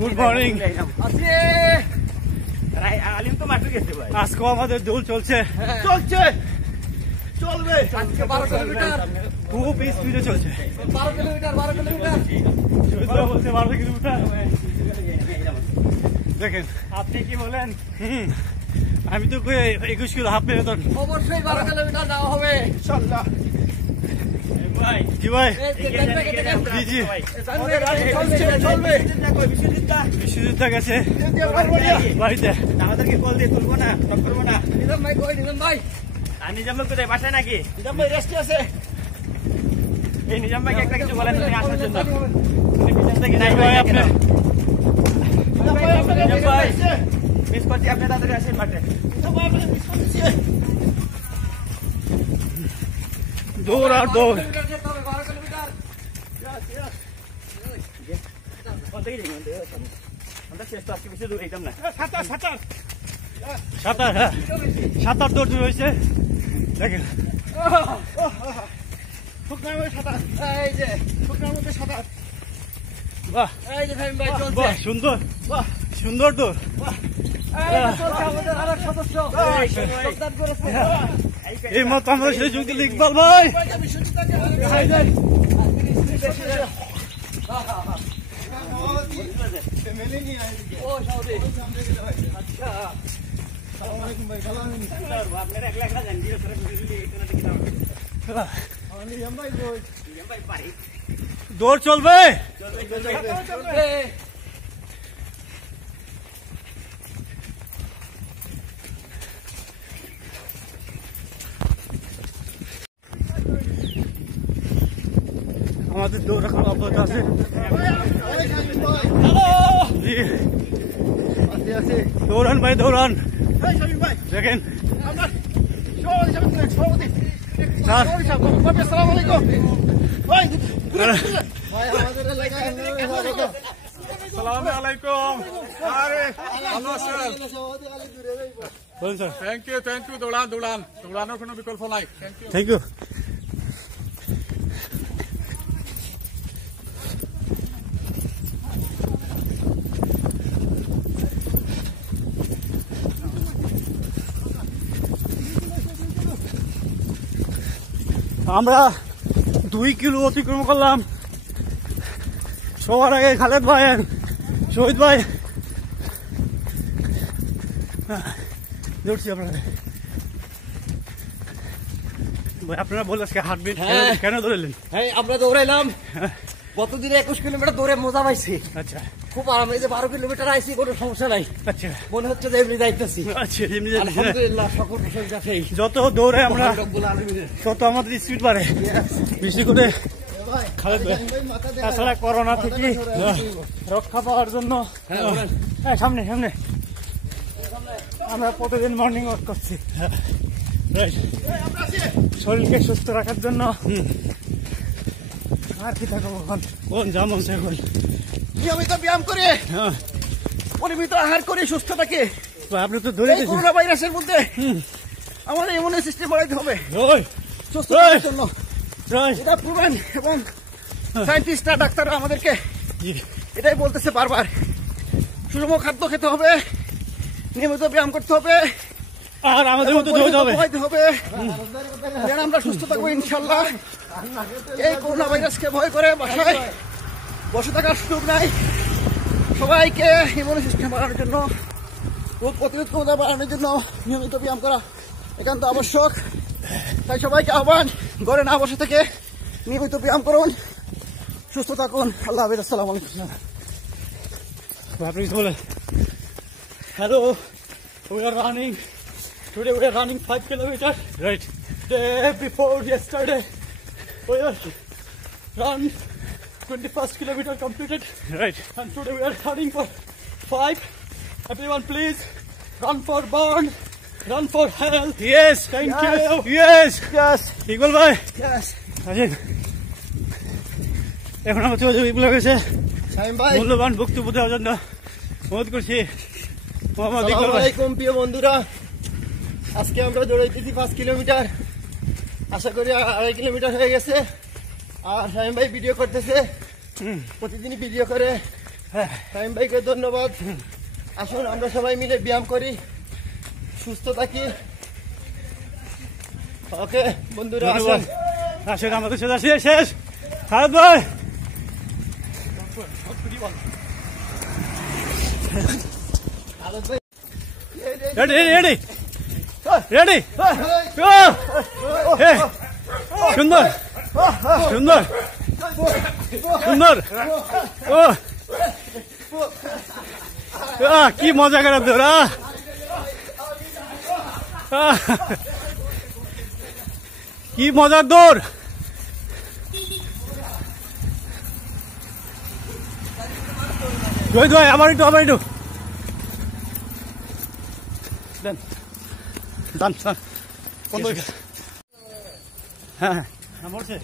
Good morning. আলিম তো মাঠে গেছে ভাই। আজকেও আমাদের দৌড় চলছে চলবে আজকে 12 কিলোমিটার খুব স্পিডে চলছে। 12 কিলোমিটার বলছে 12 কিলোমিটার। দেখেন আপনি কি বলেন? আমি তো 21 কিলো হাফ ম্যারাথন। অবশ্যই 12 কিলোমিটার যাওয়া হবে ইনশাআল্লাহ। জি ভাই, জি চলবে। বিশ্বজিৎ গেছে বাড়িতে। আমাদেরকে কল দিয়ে তুলবো না, নক করবো না। নিজাম ভাই কই? নিজাম ভাই আর নিজাম ভাই কোথায়? বাসায় নাকি? নিজাম ভাই রেস্টে আছে। এই নিজাম ভাইকে একটা কিছু বলেন তুমি আসার জন্য। তুমি পিছন থেকে নাই ভাই আপনি। নিজাম ভাই মিস করছি, আপনি তাড়াতাড়ি আসেন মাঠে। দৌড় আর দৌড়। সাঁতার, হ্যাঁ সাঁতার দৌড় হয়েছে। দেখেন বাহ বাহ, সুন্দর সুন্দর দৌড়। এই মত আমাদের সাথে যোগ দিল ইকবাল ভাই। দৌড় চলবে। আমাদের দৌড় এখন অব্যাহত আছে। দৌড়ান ভাই দৌড়ান। দেখেন থ্যাংক ইউ। দৌড়ানোর কোনো বিকল্প নাই। Thank you. আমরা 2 কিলো অতিক্রম করলাম। সবার আগে খালেদ ভাই, শহীদ ভাই দৌড়ছি আপনারা। ভাই আপনারা বললেন আজকে হাঁটবেন, কেন দৌড়ালেন? হ্যাঁ আমরা দৌড়াইলাম গতদিনে 21 কিলোমিটার দৌড়ে মজা পাইছি। আচ্ছা খুব আরাম। এই যে 12 কিলোমিটার আইছি, কোনো সমস্যা নাই। আচ্ছা মনে হচ্ছে যে এমনি যাইতেছি। আচ্ছা, আলহামদুলিল্লাহ সকল প্রশংসা সেই। যত দৌড়ে আমরা রব্বুল আলামিনের। তত আমাদের স্পিড বাড়ে বেশি করে। তাছাড়া করোনা থেকে রক্ষা পাওয়ার জন্য সামনে সামনে আমরা প্রতিদিন মর্নিং ওয়াক করছি। শরীরকে সুস্থ রাখার জন্য। আর কি থাকবো কোন যেমন এখন নিয়মিত ব্যায়াম করে, পরিমিত আহার করে সুস্থ থাকে। আপনি তো ধরে করোনা ভাইরাসের মধ্যে আমাদের ইমিউন সিস্টেম বাড়াইতে হবে সুস্থ থাকার জন্য। এটা প্রুভেন এবং সায়েন্টিস্টরা ডাক্তাররা আমাদেরকে এটাই বলতেছে বারবার। সুষম খাদ্য খেতে হবে, নিয়মিত ব্যায়াম করতে হবে, আর আমাদের মতো দৌড়াইতে হবে। যেন আমরা সুস্থ থাকবো ইনশাল্লাহ। এই করোনা ভাইরাসকে ভয় করে বাসায় বসে থাকার সুযোগ নাই। সবাইকে ইমিউন সিস্টেম বাড়ানোর জন্য, রোগ প্রতিরোধ ক্ষমতা বাড়ানোর জন্য নিয়মিত ব্যায়াম করা একান্ত আবশ্যক। তাই সবাইকে আহ্বান, ঘরে না বসে থেকে নিয়মিত ব্যায়াম করুন, সুস্থ থাকুন। আল্লাহ হাফেজ। আসসালামু আলাইকুম। Hello, we are running. Today we are running 5 kilometers. Right. Day before yesterday, we are run 21st kilometer completed. Right. And today we are running for 5. Everyone, please run for burn, run for health. Yes. Thank you. Yes. Yes. Equal bhai. Yes. Ajay. এখন আমরা চলে যাবো ইবুলা গেছে শামীম ভাই মূল্যবান বক্তব্য দেওয়ার জন্য অনুরোধ করছি। আসসালামু আলাইকুম প্রিয় বন্ধুরা, আজকে আমরা দৌড়াইতেছি 5 কিলোমিটার। আশা করি 2.5 কিলোমিটার হয়ে গেছে। আর শামীম ভাই ভিডিও করতেছে, প্রতিদিনই ভিডিও করে। টাইম ভাইকে ধন্যবাদ। আসুন আমরা সবাই মিলে ব্যায়াম করি, সুস্থ থাকি। ওকে বন্ধুরা, আসুন। আসেন আমাদের সাথে শেষ। খালেদ ভাই রেডি সুন্দর সুন্দর সুন্দর। কি মজা করে তোরা, কি মজার দৌড়। আবার একটু দেন দান হ্যাঁ মরছে।